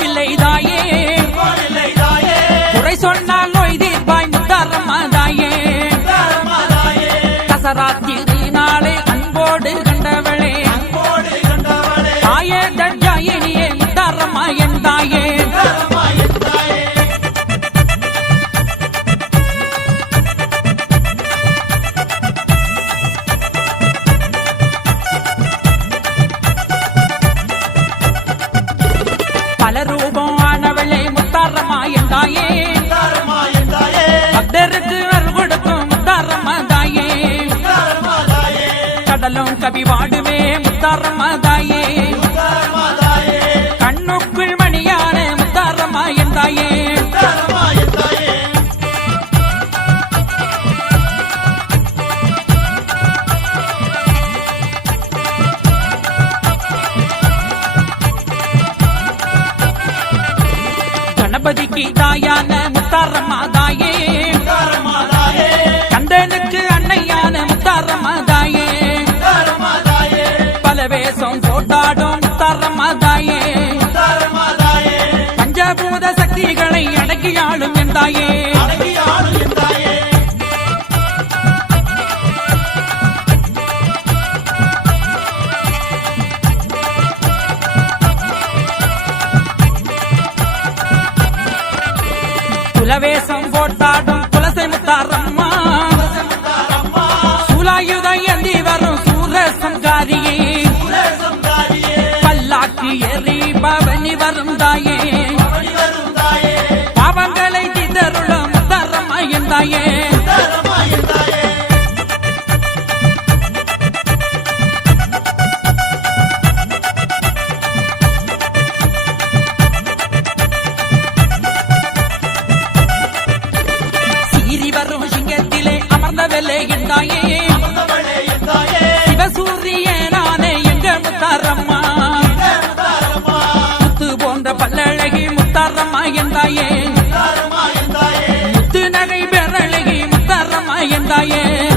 கோலமில்லை தாயே குறை சொன்னால் நோய் தீர்ப்பாய் முத்தாரம்மா தாயே கசராத்திரி நாளே அன்போடு கண்டவளே. தாயே தஞ்சாயினியே முத்தாரம்மா என் தாயே கவி வாடுமே முத்தாரம்மாதாயே. கண்ணுக்குள் மணியான முத்தாரம்மா என் தாயே கணபதிக்கு தாயான முத்தாரம்மாதாயே. தாயே பஞ்சபூத சக்திகளை அடக்கியாளும் என் தாயே தாயே.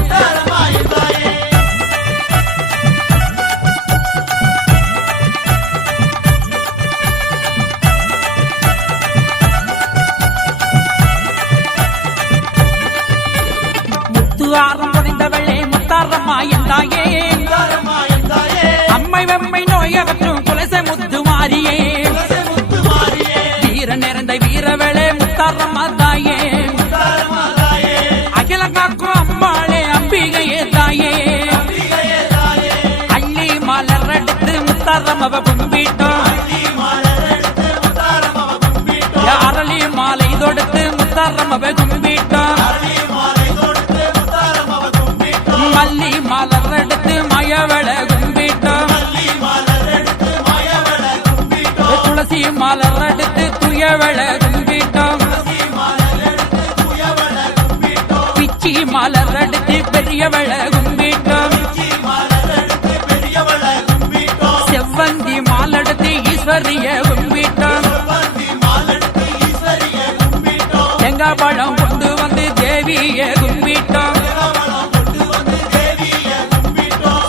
முத்தாரம் அவ கும்பிட்டான் அரளி மாலை தொடுத்து முத்தாரம் அவ கும்பிட்டான் மல்லி மலர் எடுத்து மயவள கும்பிட்டான் துளசி மலர் எடுத்து துயவள கும்பிட்டான் பிச்சி மலர் எடுத்து பெரியவள கும்பிட்டான் ஈஸ்வரிய கும்பிட்டோம் தேங்காய் பழம் கொண்டு வந்து தேவிய கும்பிட்டோம்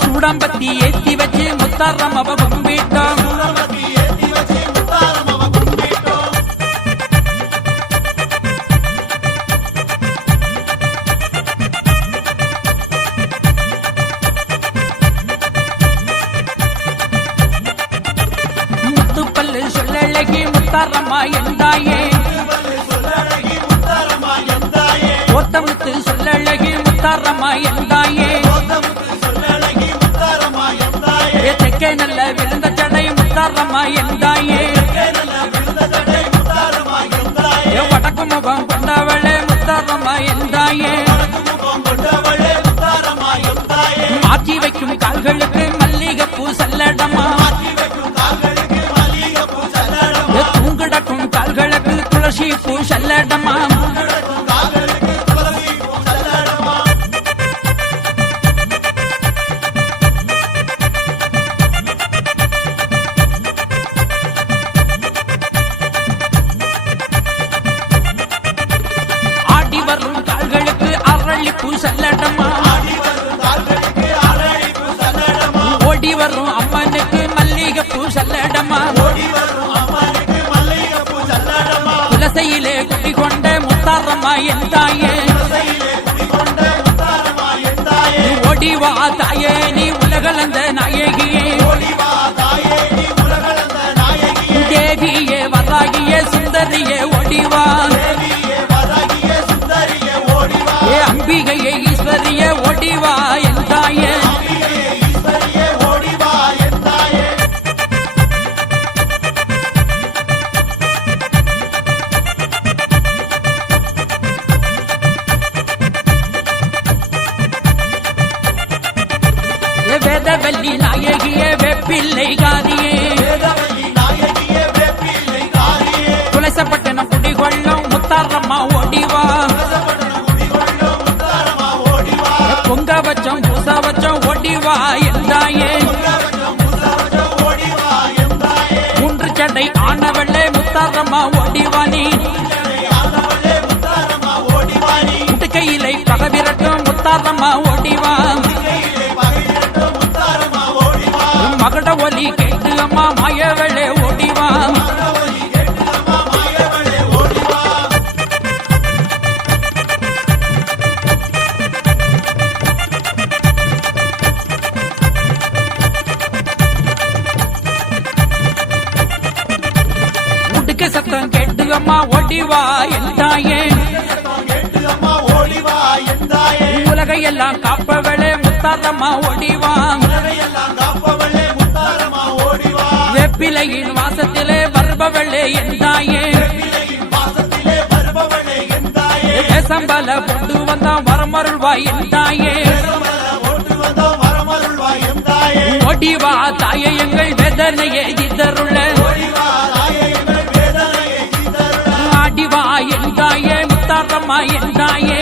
சூடம்பத்தி ஏத்தி வச்சு முத்தாரம் அவ கும்பிட்டோம் முத்தாரம்மா எந்தாயே? திருவள்ளு சொல்லழகி முத்தாரம்மா எந்தாயே? தெக்கே நல்ல விழுந்த சடை முத்தாரம்மா எந்தாயே? வடக்கு முகம் கொண்டவளே முத்தாரம்மா எந்தாயே? முகம் கொண்டவளே மாற்றி வைக்கும் கால்களுக்கு மல்லிகைப்பூ சல்லடமா? பூ என் தாயே துளசியிலே தாயே நீ உலகளந்த நாயகியே. தேவியே வராகியே சுந்தரியே ஓடிவா. ஏ அம்பிகையே ஈஸ்வரியே ஓடிவா. வேதவல்லி நாயகிய வெப்பில்லை காரியே. வேதவல்லி நாயகியே வேப்பிள்ளை குடிகொள்ளும் முத்தாரம்மா ஓடிவா. பொங்க வச்சோம் பூச வச்சோம் ஓடிவா என் மூன்று சண்டை ஆனவளே முத்தாரம்மா ஓடிவா நீ. நீ முட்டுக்கையிலை பகவிரட்டும் முத்தாரம்மா ஓடிவா. ஒலி கேட்டு அம்மா மாயவளே ஓடிவா. சத்தம் கேட்டு அம்மா ஓடிவா எந்தாயே உலகையெல்லாம் காப்பவளே முத்தாதம்மா ஓடிவா. உலகையெல்லாம் காப்பவளே வா வெப்பிலையின் வாசத்திலே வருபவளே என் தாயே எந்தாயே தேசம்பல கொண்டு வந்தா வரமருள்வாய் என் தாயே எந்தாயே ஓடிவா தாயே எங்கள் வேதனையை இதருள்ள ஆடிவா என் தாயே என் தாயே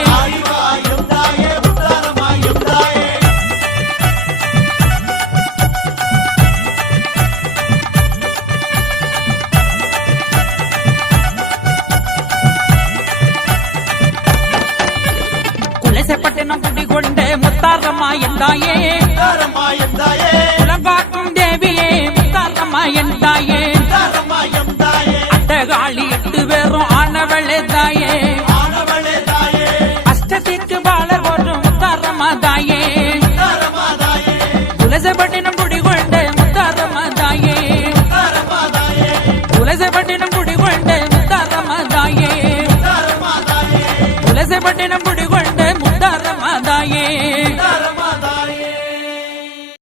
முத்தாரம்மா என் தாயே முத்தாரம்மா எந்தாயே குலங்காக்கும் தேவியே முத்தாரம்மா எந்தாயே அட்டகாளி எட்டு பேரும் ஆனவளே தாயே. அஷ்டத்திற்கு பாலர் போற்றும் முத்தாரம்மா தாயே. முத்தாரம்மா தாயே. குலசப்பட்டினம் குடிகொண்ட முத்தாரம்மா தாயே. முத்தாரம்மா தாயே. குலசப்பட்டினம் குடிகொண்ட முத்தாரம்மா தாயே. குடிகொண்ட முத்தாரம்மா தாயே